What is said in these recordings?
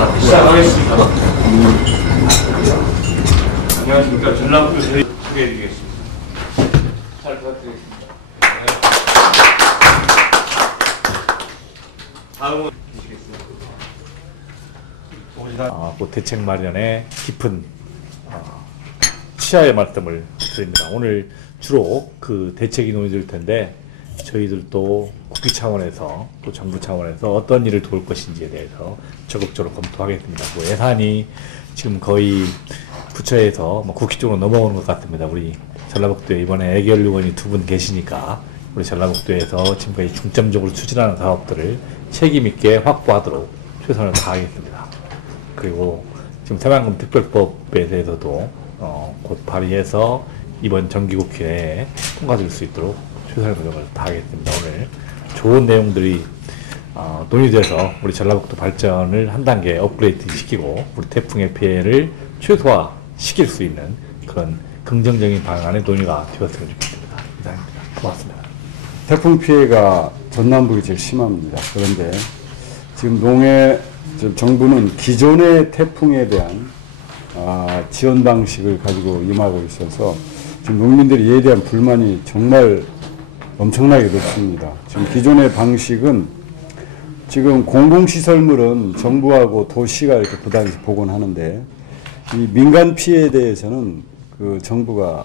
시작하겠습니다. 안녕하십니까. 전남도 소개해드리겠습니다. 잘 부탁드리겠습니다. 다음은 그 대책 마련에 깊은 치하의 말씀을 드립니다. 오늘 주로 그 대책이 논의될 텐데 저희들도 국회 차원에서 또 정부 차원에서 어떤 일을 도울 것인지에 대해서 적극적으로 검토하겠습니다. 뭐 예산이 지금 거의 부처에서 국회 쪽으로 넘어오는 것 같습니다. 우리 전라북도에 이번에 애결 의원이 2분 계시니까 우리 전라북도에서 지금까지 중점적으로 추진하는 사업들을 책임 있게 확보하도록 최선을 다하겠습니다. 그리고 지금 새만금 특별법에 대해서도 곧 발의해서 이번 정기국회에 통과될 수 있도록 최선의 노력을 다하겠습니다. 오늘 좋은 내용들이 논의돼서 우리 전라북도 발전을 한 단계 업그레이드 시키고 우리 태풍의 피해를 최소화시킬 수 있는 그런 긍정적인 방안의 논의가 되었으면 좋겠습니다. 이상입니다. 고맙습니다. 태풍 피해가 전남북이 제일 심합니다. 그런데 지금 정부는 기존의 태풍에 대한 지원 방식을 가지고 임하고 있어서 지금 농민들이 이에 대한 불만이 정말 엄청나게 높습니다. 지금 기존의 방식은 지금 공공시설물은 정부하고 도시가 이렇게 부담해서 복원하는데 이 민간 피해에 대해서는 그 정부가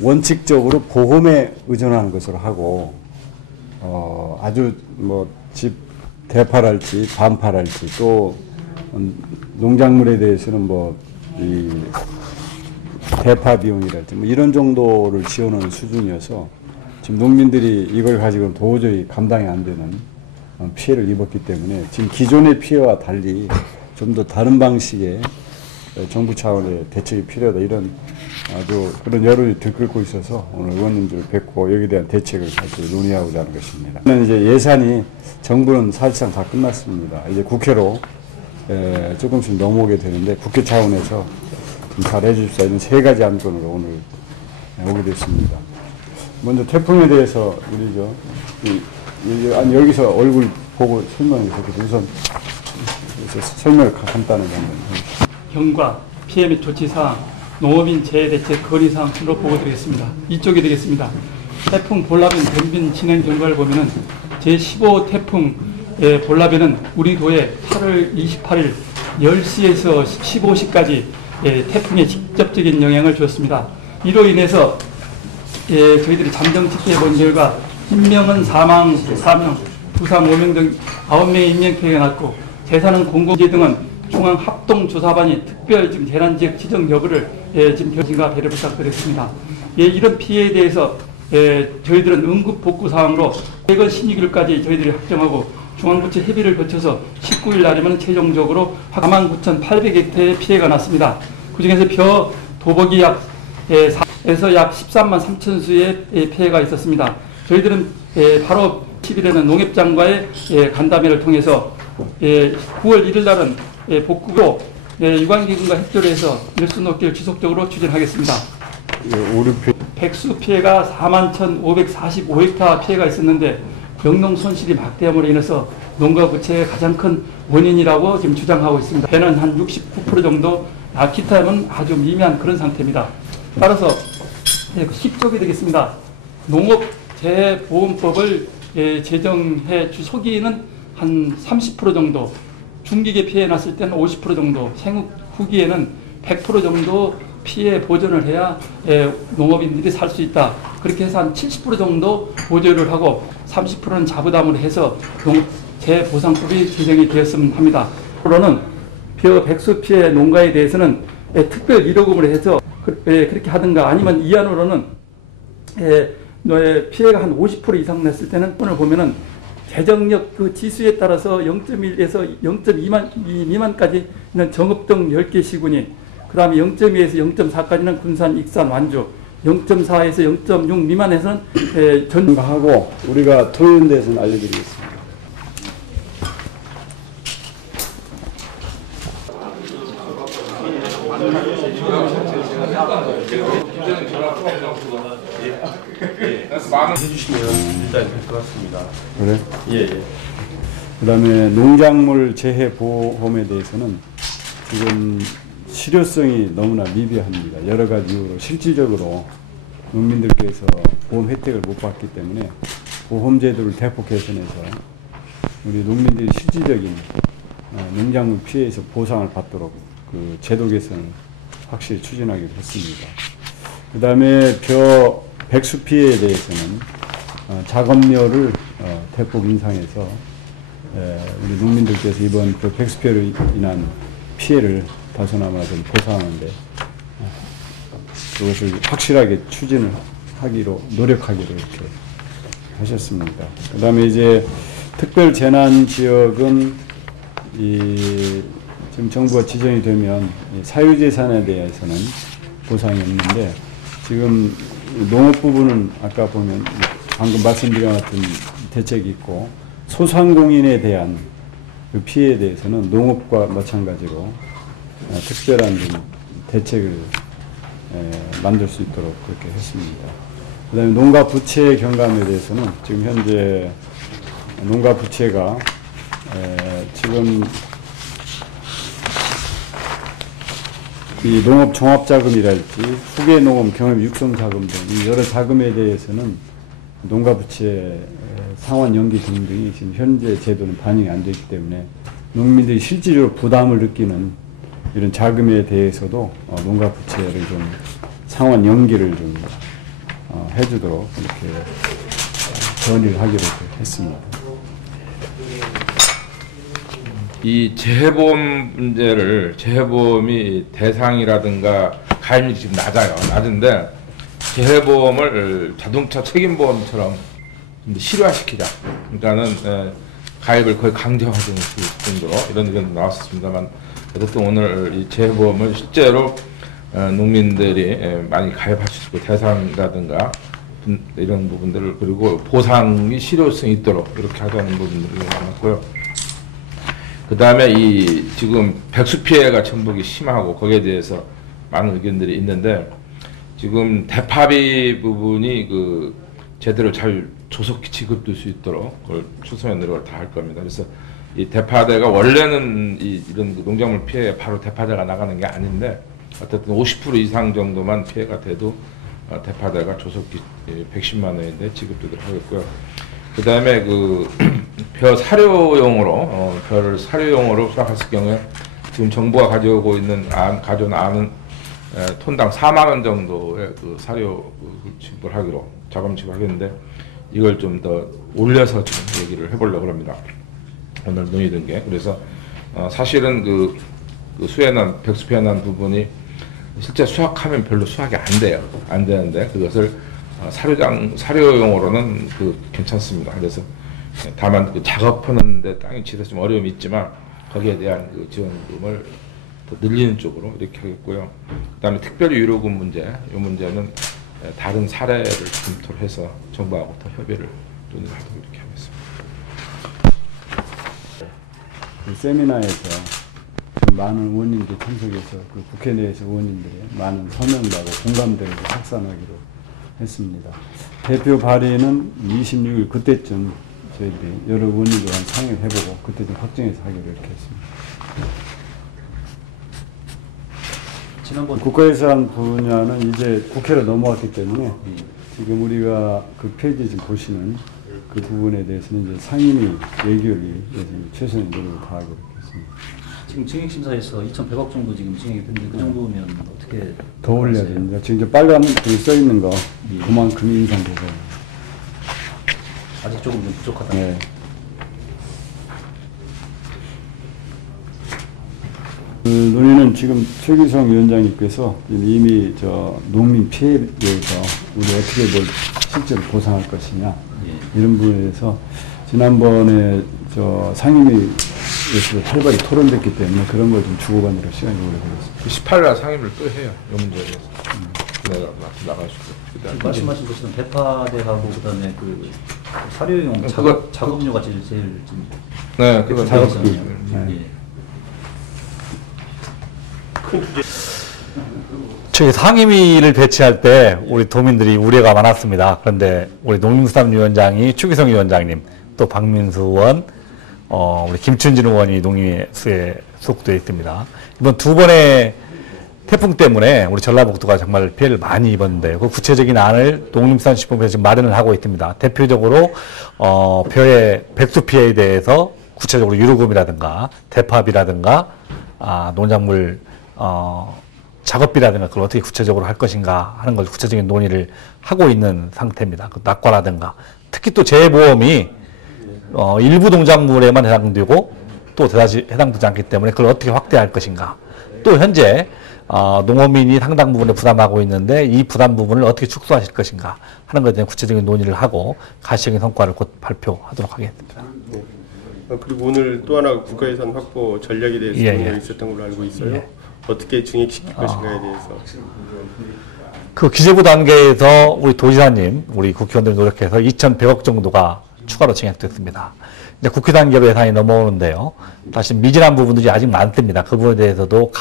원칙적으로 보험에 의존하는 것으로 하고 아주 집 대파랄지 반파랄지 또 농작물에 대해서는 이 대파 비용이랄지 이런 정도를 지원하는 수준이어서 지금 농민들이 이걸 가지고 도저히 감당이 안 되는 피해를 입었기 때문에 지금 기존의 피해와 달리 좀 더 다른 방식의 정부 차원의 대책이 필요하다 이런 아주 그런 여론이 들끓고 있어서 오늘 의원님들 뵙고 여기에 대한 대책을 같이 논의하고자 하는 것입니다. 이제 예산이 정부는 사실상 다 끝났습니다. 이제 국회로 조금씩 넘어오게 되는데 국회 차원에서 좀 잘 해주십사 이런 3가지 안건으로 오늘 오게 됐습니다. 먼저 태풍에 대해서 여기서 얼굴 보고 설명해 주세요. 우선 설명을 간단하게 한번 해주시죠. 경과, 피해 및 조치사항, 농업인 재해대책 건의사항 순으로 보고드리겠습니다. 이쪽이 되겠습니다. 태풍 볼라벤 변빈 진행 경과를 보면은 제15 태풍의 볼라벤은 우리 도에 8월 28일 10시에서 15시까지 태풍의 직접적인 영향을 주었습니다. 이로 인해서 저희들이 잠정 집계해 본 결과 인명은 사망 4명, 부상 5명 등 9명의 인명피해가 났고 재산은 공공재 등은 중앙합동조사반이 특별 지금 재난지역 지정 여부를 지금 결정과 배려 부탁드렸습니다. 이런 피해에 대해서 저희들은 응급복구 사항으로 100월 16일까지 저희들이 확정하고 중앙부처 협의를 거쳐서 19일 날이면 최종적으로 49,800헥타르의 피해가 났습니다. 그중에서 벼, 도복이 에서 약 13만 3천 수의 피해가 있었습니다. 저희들은 바로 10일에는 농협장과의 간담회를 통해서 9월 1일 날은 복구로 유관기금과 협조를 해서 일수 높이를 지속적으로 추진하겠습니다. 백수 피해가 41,545헥타 피해가 있었는데 영농 손실이 막대함으로 인해서 농가 부채의 가장 큰 원인이라고 지금 주장하고 있습니다. 배는 한 69% 정도, 기타는 아주 미미한 그런 상태입니다. 따라서 10쪽이 되겠습니다. 농업재해보험법을 제정해 초기에는 한 30% 정도, 중기계 피해 났을 때는 50% 정도, 생후 후기에는 100% 정도 피해 보전을 해야 농업인들이 살 수 있다. 그렇게 해서 한 70% 정도 보조를 하고 30%는 자부담으로 해서 농업재해보상법이 제정이 되었으면 합니다. 앞으로는 백수 피해 농가에 대해서는 특별 위로금을 해서 그렇게 하든가 아니면 이 안으로는 피해가 한 50% 이상 냈을 때는 오늘 보면은 재정력 그 지수에 따라서 0.1에서 0.2만 미만까지는 정읍동 10개 시군이, 그 다음에 0.2에서 0.4까지는 군산, 익산, 완주, 0.4에서 0.6 미만에서는 전가하고 우리가 토요일 대해서는 알려드리겠습니다. 해주시면 일단 될 것 같습니다. 그래? 예. 그다음에 농작물 재해 보험에 대해서는 지금 실효성이 너무나 미비합니다. 여러 가지 이유로 실질적으로 농민들께서 보험 혜택을 못 받기 때문에 보험 제도를 대폭 개선해서 우리 농민들이 실질적인 농작물 피해에서 보상을 받도록 그 제도 개선을 확실히 추진하기로 했습니다. 그 다음에 백수 피해에 대해서는 작업료를 대폭 인상해서 우리 농민들께서 이번 그 백수 피해로 인한 피해를 다소나마 좀 보상하는데 그것을 확실하게 추진을 하기로 노력하기로 이렇게 하셨습니다. 그 다음에 이제 특별 재난 지역은 지금 정부가 지정이 되면 사유재산에 대해서는 보상이 없는데 지금 농업 부분은 아까 보면 방금 말씀드린 것 같은 대책이 있고 소상공인에 대한 그 피해에 대해서는 농업과 마찬가지로 특별한 좀 대책을 만들 수 있도록 그렇게 했습니다. 그 다음에 농가 부채 경감에 대해서는 지금 현재 농가 부채가 지금 이 농업 종합자금이랄지 후계농업 경협 육성자금 등 이 여러 자금에 대해서는 농가 부채 상환 연기 등등이 지금 현재 제도는 반영이 안 되기 때문에 농민들이 실질적으로 부담을 느끼는 이런 자금에 대해서도 농가 부채를 좀 상환 연기를 좀 해주도록 이렇게 건의를 하기로 했습니다. 이 재해보험 문제를 재해보험이 대상이라든가 가입률이 지금 낮은데 재해보험을 자동차 책임보험처럼 실효화시키자. 그러니까는 가입을 거의 강제화되는 정도로 이런 의견도 나왔습니다만 어쨌든 오늘 이 재해보험을 실제로 농민들이 많이 가입할 수 있고 대상이라든가 이런 부분들을 그리고 보상이 실효성이 있도록 이렇게 하자는 부분들이 많았고요. 그 다음에 이 지금 백수 피해가 전북이 심하고 거기에 대해서 많은 의견들이 있는데 지금 대파비 부분이 그 제대로 잘 조속히 지급될 수 있도록 그걸 추진해 노력을 다 할 겁니다. 그래서 이 대파대가 원래는 이런 농작물 피해에 바로 대파대가 나가는 게 아닌데 어쨌든 50% 이상 정도만 피해가 돼도 대파대가 조속히 110만 원인데 지급되도록 하겠고요. 그 다음에 그 벼 사료용으로 벼를 사료용으로 수확했을 경우에 지금 정부가 가져오고 있는 가져온 안은 톤당 4만 원 정도의 그 사료 지불하기로 자금 지불하겠는데 이걸 좀 더 올려서 지금 얘기를 해보려고 합니다. 오늘 논의된 게 그래서 사실은 그 수해난 백수 피해난 부분이 실제 수확하면 별로 수확이 안 돼요. 안 되는데 그것을 사료용으로는 괜찮습니다. 그래서 다만 그 작업하는데 땅이 지대서 좀 어려움이 있지만 거기에 대한 그 지원금을 더 늘리는 쪽으로 이렇게 하겠고요. 그다음에 특별히 유료금 문제, 이 문제는 다른 사례를 검토를 해서 정부하고 더 협의를 논의하도록 이렇게 하겠습니다. 그 세미나에서 많은 의원님들이 참석해서 그 국회 내에서 의원님들이 많은 서명하고 공감대를 확산하기로 했습니다. 대표 발의는 26일 그때쯤 저희들이 여러 의원님들과 상의를 해보고 그때쯤 확정해서 하기로 이렇게 했습니다. 지난번 국가예산 분야는 이제 국회로 넘어왔기 때문에 지금 우리가 그 페이지 지금 보시는 그 부분에 대해서는 이제 상임위 예결위 최선의 노력을 다하기로 했습니다. 지금 증액심사에서 2,100억 정도 지금 증액이 됐는데 그 정도면 어떻게 더 올려야 됩니다. 지금 이제 빨간 불이 써 있는 거 그만큼 인상돼서 아직 조금 좀 부족하다. 네. 그 논의는 지금 최규성 위원장님께서 이미 농민 피해에 대해서 우리 어떻게 뭘 실제로 보상할 것이냐 이런 부분에 대해서 지난번에 상임위에서 활발히 토론됐기 때문에 그런 걸 좀 주고받느라 시간이 오래 걸렸습니다. 18일 상임을 또 해요. 이 문제에 대해서. 내가 나갈 수 있고. 말씀하신 것처럼 대파대하고 그다음에 그 사료용 작업료가 제일 좀 네, 그건 작업비. 예. 저희 상임위를 배치할 때 우리 도민들이 우려가 많았습니다. 그런데 우리 농림수산위원장이 추기성 위원장님 또 박민수 의원 우리 김춘진 의원이 농림수에 소속되어 있습니다. 이번 두 번의 태풍 때문에 우리 전라북도가 정말 피해를 많이 입었는데요. 그 구체적인 안을 농림수산식품부에서 지금 마련을 하고 있습니다. 대표적으로 벼의 백수 피해에 대해서 구체적으로 유로금이라든가 대파비라든가 농작물 작업비라든가 그걸 어떻게 구체적으로 할 것인가 하는 걸 구체적인 논의를 하고 있는 상태입니다. 그 낙과라든가 특히 또 재보험이 일부 농작물에만 해당되고 또 대다수 해당되지 않기 때문에 그걸 어떻게 확대할 것인가. 또 현재 농어민이 상당 부분에 부담하고 있는데 이 부담 부분을 어떻게 축소하실 것인가 하는 것에 대한 구체적인 논의를 하고 가시적인 성과를 곧 발표하도록 하겠습니다. 네. 그리고 오늘 또 하나 국가예산 확보 전략에 대해서 논의가 있었던 걸로 알고 있어요. 어떻게 증액시킬 것인가에 대해서. 그 기재부 단계에서 우리 도지사님, 우리 국회의원들 노력해서 2,100억 정도가 추가로 증액됐습니다. 이제 국회 단계로 예산이 넘어오는데요. 사실 미진한 부분들이 아직 많습니다. 그 부분에 대해서도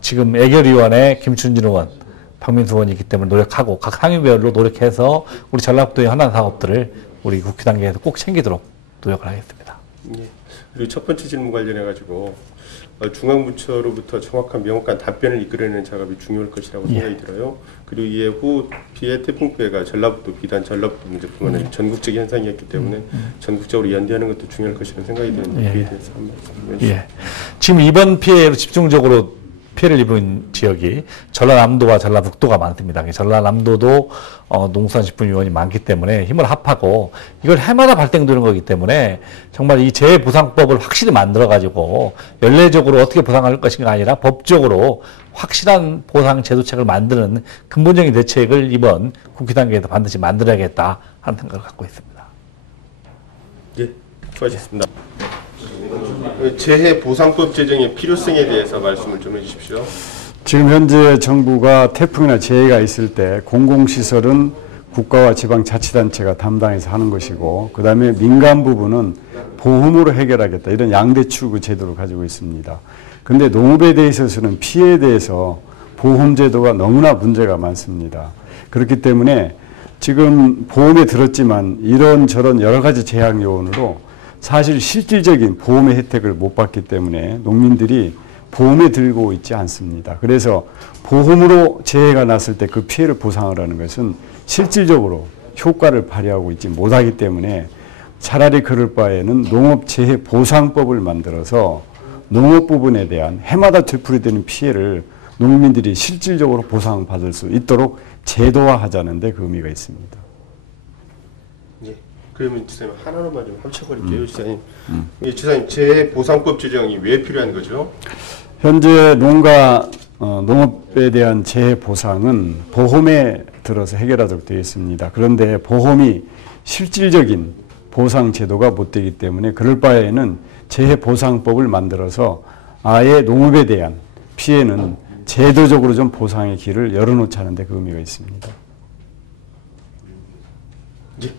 지금 애결위원회 김춘진 의원, 박민수 의원이 있기 때문에 노력하고 각 상임별로 노력해서 우리 전라북도의 현안 사업들을 우리 국회 단계에서 꼭 챙기도록 노력을 하겠습니다. 예. 그리고 첫 번째 질문 관련해 가지고 중앙부처로부터 정확한 명확한 답변을 이끌어내는 작업이 중요할 것이라고 생각이 들어요. 그리고 이에 후 피해 태풍 피해가 전라북도 비단 전라북도 문제뿐만 아니라 전국적 현상이었기 때문에 전국적으로 연대하는 것도 중요할 것이라는 생각이 드는데 그에 대해서 한 말씀 해주시죠. 지금 이번 피해로 집중적으로 피해를 입은 지역이 전라남도와 전라북도가 많습니다. 전라남도도 농수산식품위원이 많기 때문에 힘을 합하고 이걸 해마다 발생되는 거기 때문에 정말 이 재해보상법을 확실히 만들어가지고 연례적으로 어떻게 보상할 것인가 아니라 법적으로 확실한 보상 제도책을 만드는 근본적인 대책을 이번 국회 단계에서 반드시 만들어야겠다 하는 생각을 갖고 있습니다. 예, 수고하셨습니다. 재해보상법 제정의 필요성에 대해서 말씀을 좀 해주십시오. 지금 현재 정부가 태풍이나 재해가 있을 때 공공시설은 국가와 지방자치단체가 담당해서 하는 것이고 그 다음에 민간 부분은 보험으로 해결하겠다 이런 양대 출구 제도를 가지고 있습니다. 그런데 농업에 대해서는 피해에 대해서 보험 제도가 너무나 문제가 많습니다. 그렇기 때문에 지금 보험에 들었지만 이런저런 여러 가지 제약 요원으로 사실 실질적인 보험의 혜택을 못 받기 때문에 농민들이 보험에 들고 있지 않습니다. 그래서 보험으로 재해가 났을 때 그 피해를 보상을 하는 것은 실질적으로 효과를 발휘하고 있지 못하기 때문에 차라리 그럴 바에는 농업재해보상법을 만들어서 농업 부분에 대한 해마다 되풀이되는 피해를 농민들이 실질적으로 보상받을 수 있도록 제도화하자는 데 그 의미가 있습니다. 예. 그러면 지사님 하나로만 좀 합쳐버릴게요, 지사님. 예, 지사님 재해보상법 제정이 왜 필요한 거죠? 현재 농업에 대한 재해 보상은 보험에 들어서 해결하도록 되어 있습니다. 그런데 보험이 실질적인 보상 제도가 못 되기 때문에 그럴 바에는 재해 보상법을 만들어서 아예 농업에 대한 피해는 제도적으로 좀 보상의 길을 열어놓자는 데 그 의미가 있습니다. 예.